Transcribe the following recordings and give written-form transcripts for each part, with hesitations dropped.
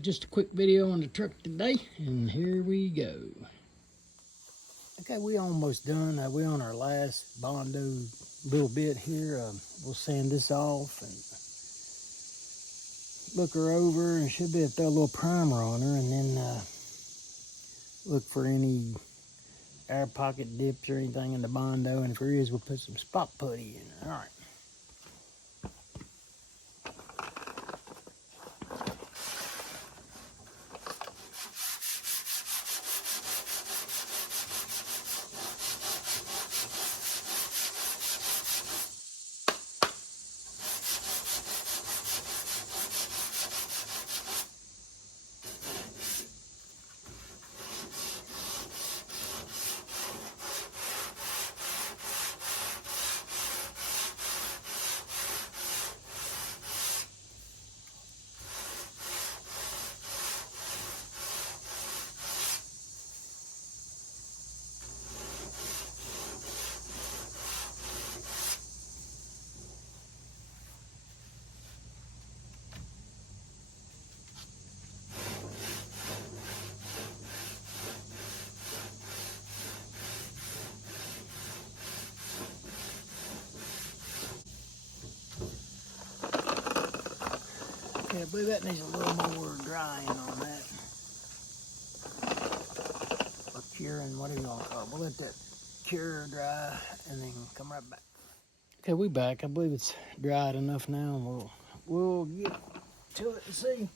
Just a quick video on the truck today, and here we go. Okay, we almost done. We're on our last Bondo little bit here. We'll sand this off and look her over, and should be able to throw a little primer on her, and then look for any air pocket dips or anything in the Bondo, and if there is, we'll put some spot putty in her. All right. Yeah, I believe that needs a little more drying on that. Or curing, whatever you want to call it. We'll let that cure dry and then come right back. Okay, we back. I believe it's dried enough now, and we'll get to it and see.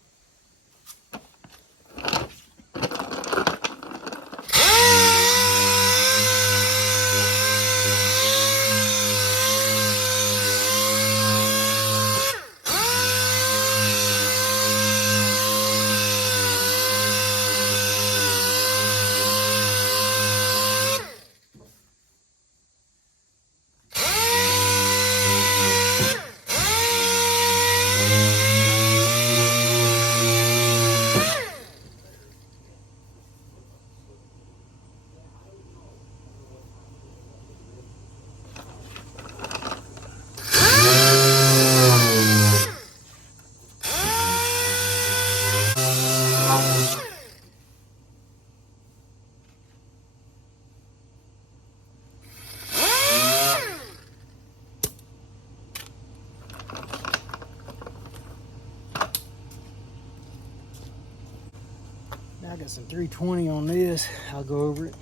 Now I got some 320 on this. I'll go over it,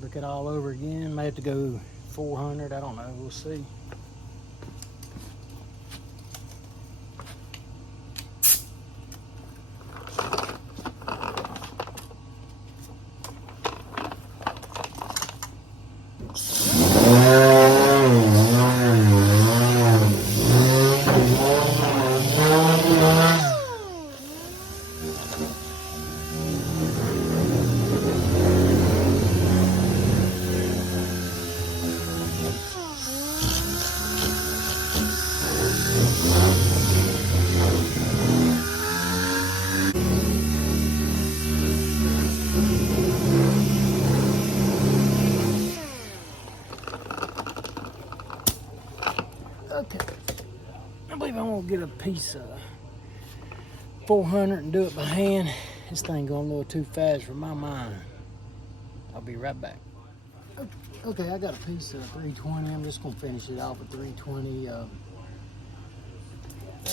look it all over again. May have to go 400, I don't know, we'll see. Okay, I believe I'm gonna get a piece of 400 and do it by hand. This thing going a little too fast for my mind. I'll be right back. Okay, I got a piece of 320. I'm just gonna finish it off with 320.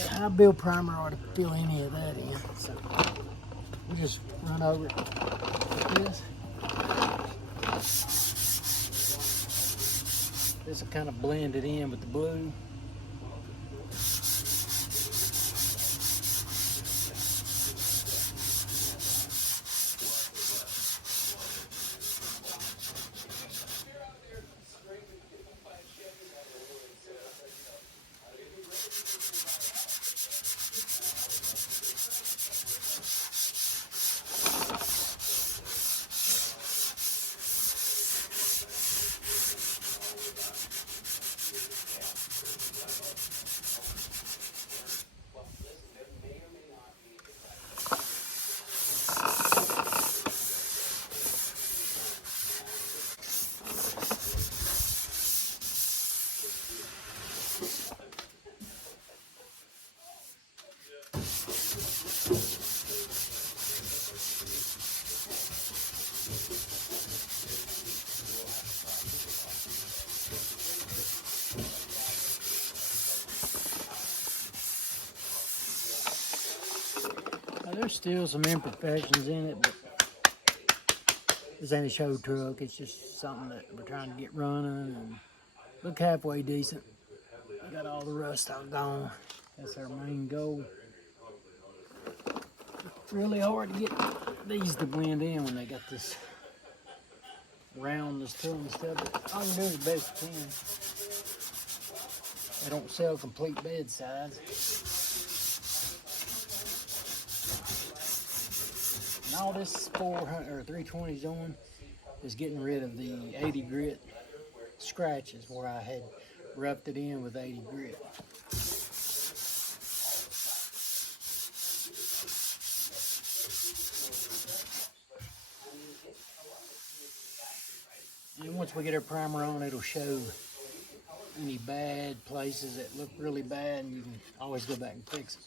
High build primer ought to fill any of that in. So we'll just run over it like this. This will kind of blend it in with the blue. There's still some imperfections in it, but this ain't a show truck. It's just something that we're trying to get running and look halfway decent. We got all the rust all gone. That's our main goal. It's really hard to get these to blend in when they got this roundness to them and stuff. But all you do is the best you can. They don't sell complete bedsides. And all this 400 or 320's on is getting rid of the 80 grit scratches where I had roughed it in with 80 grit. And once we get our primer on, it'll show any bad places that look really bad, and you can always go back and fix it.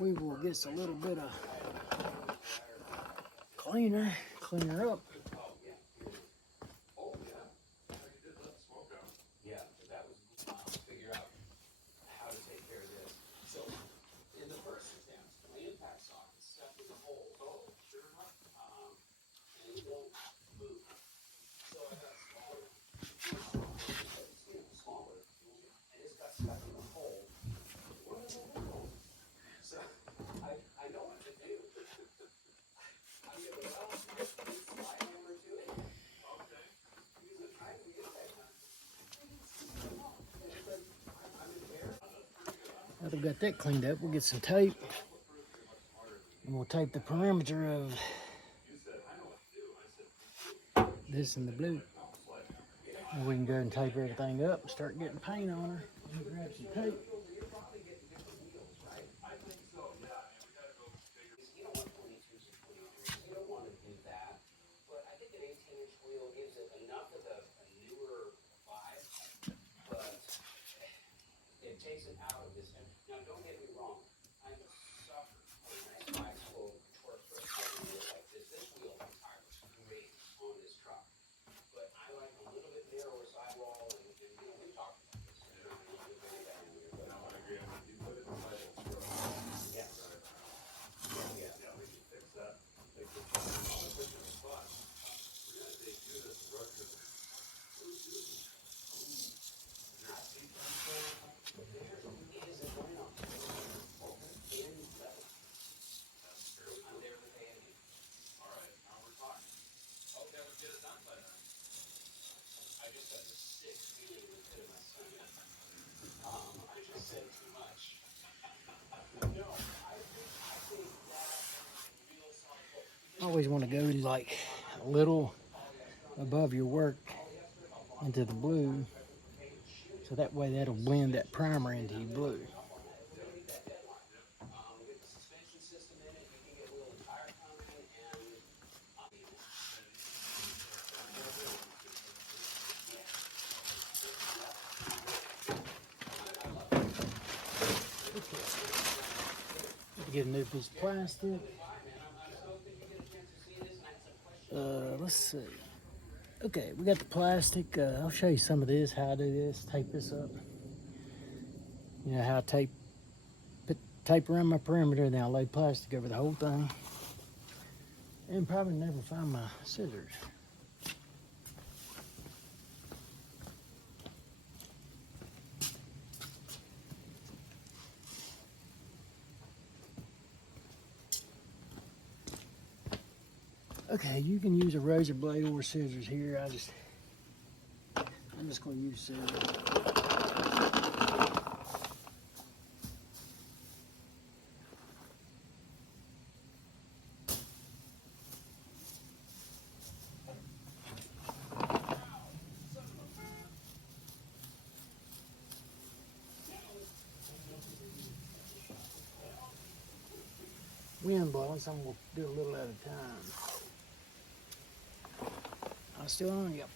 We will get a little bit of clean her up. Now that we've got that cleaned up, we'll get some tape and we'll tape the perimeter of this and the blue. And we can go and tape everything up and start getting paint on her. Grab some tape. Always want to go like a little above your work into the blue, so that way that'll blend that primer into your blue. Get a new piece of plastic. Let's see. Okay, we got the plastic. I'll show you some of this, how I do this, tape this up. You know how I put tape around my perimeter, and then I'll lay plastic over the whole thing. And probably never find my scissors. Okay, you can use a razor blade or scissors here. I'm just gonna use scissors. Wind blowing, so I'm gonna do a little at a time. I'm still on, yep.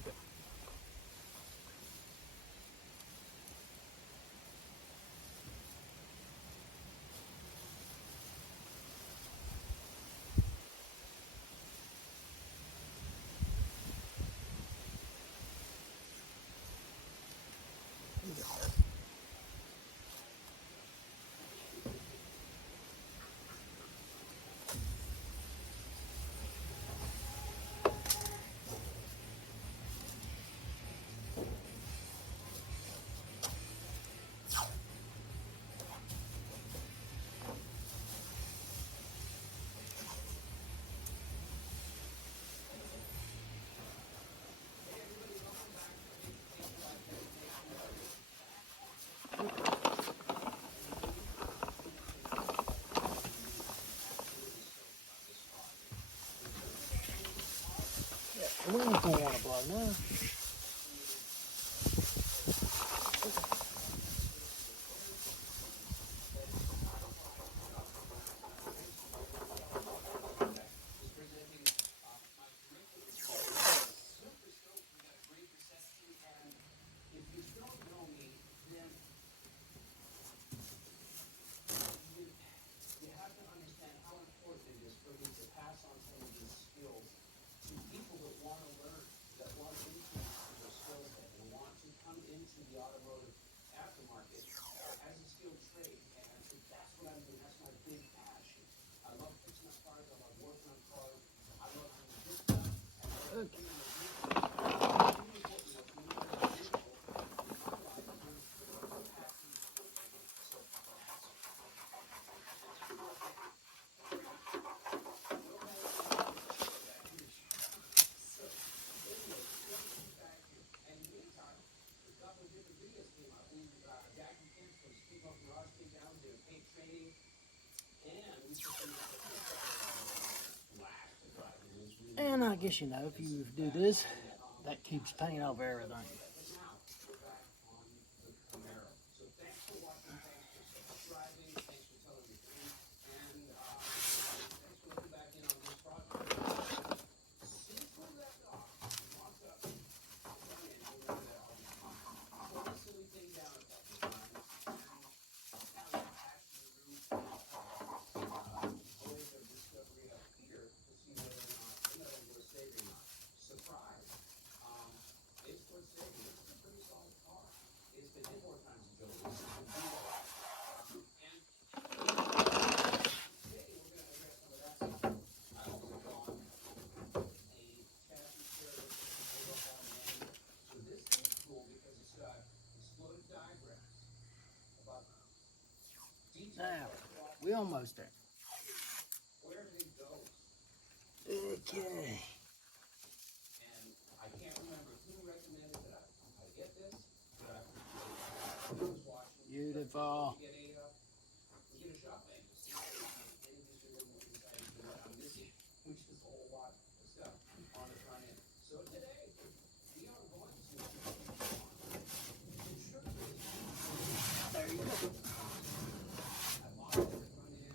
Okay. The wind's gonna want to blow now. Okay. And I guess you know, if you do this, that keeps paint off everything. Now, we almost there. Okay. Beautiful. There you go.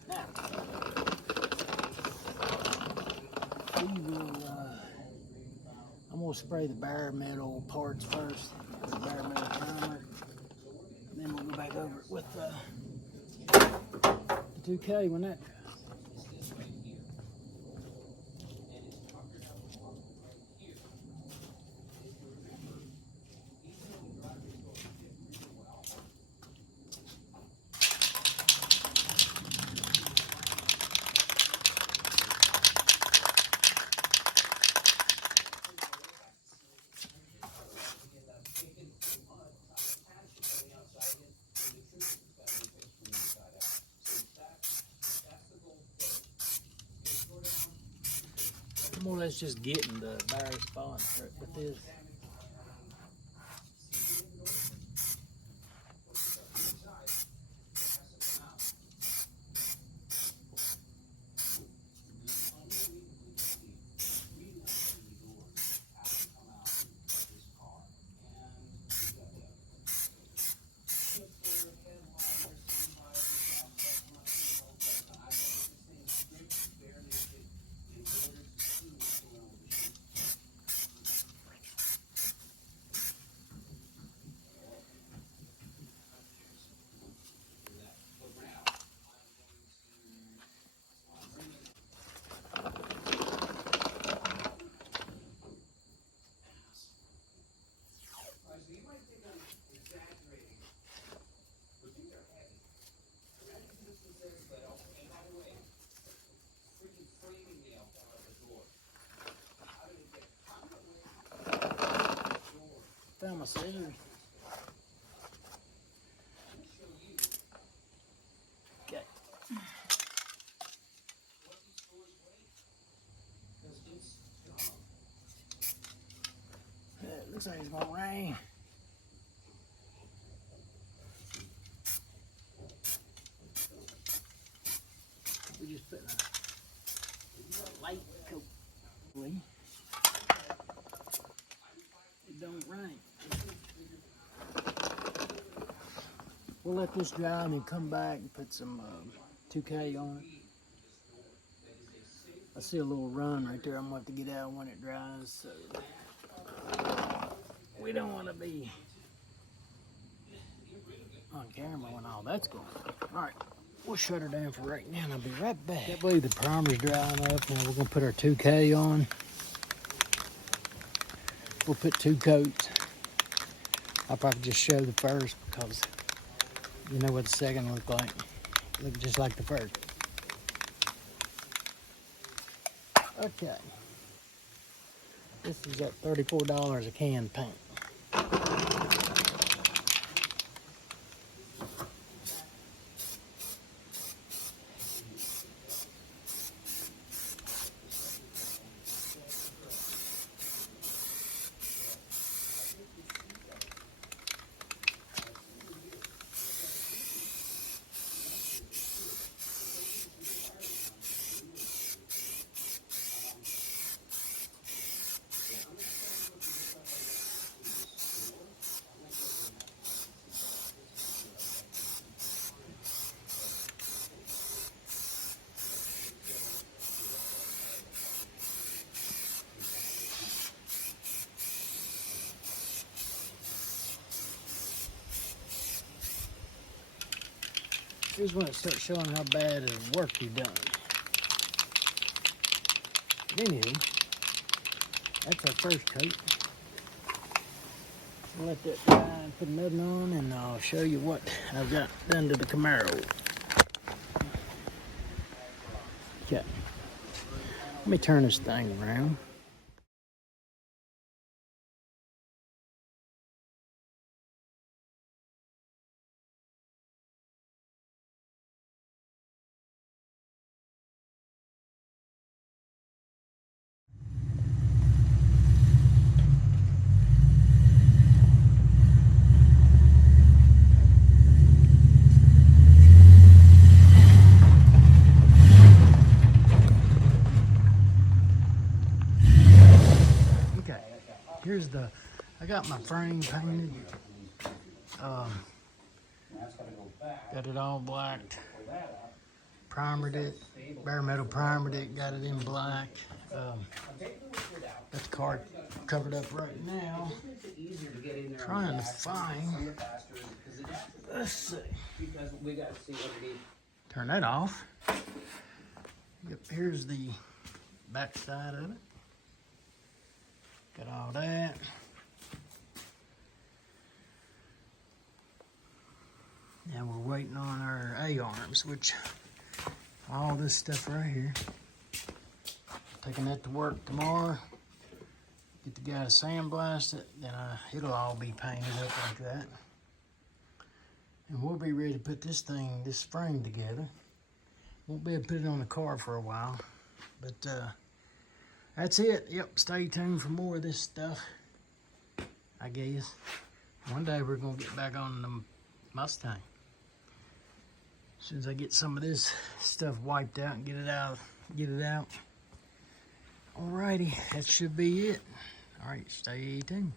Now, we will, I'm going to spray the bare metal parts first, the bare metal primer, and then we'll go back over it with the 2K when that dries. more or less just getting the various spots with this. Found my scissors. Okay. Yeah, it looks like it's gonna rain. We just put a light coat. It don't rain. We'll let this dry and then come back and put some 2K on it. I see a little run right there. I'm going to have to get out when it dries. So we don't want to be on camera when all that's going on. All right, we'll shut her down for right now and I'll be right back. I believe the primer's dry enough. Now we're going to put our 2K on. We'll put 2 coats. I'll probably just show the first because you know what the second look like. Look just like the first. Okay. This is at $34 a can paint. Here's when it starts showing how bad of work you've done. Anywho, that's our first coat. We'll let that dry and put another on, and I'll show you what I've got done to the Camaro. Okay, let me turn this thing around. Here's I got my frame painted. Got it all blacked. Primered it, bare metal primered it, got it in black. Got the car covered up right now. Trying to find, let's see. Turn that off. Yep, here's the back side of it. Got all that. Now we're waiting on our A-arms, which all this stuff right here. Taking that to work tomorrow. Get the guy to sandblast it, then it'll all be painted up like that. And we'll be ready to put this frame together. Won't be able to put it on the car for a while, but that's it. Yep, stay tuned for more of this stuff, I guess. One day we're gonna get back on the Mustang. As soon as I get some of this stuff wiped out and get it out. Alrighty, that should be it. Alright, stay tuned.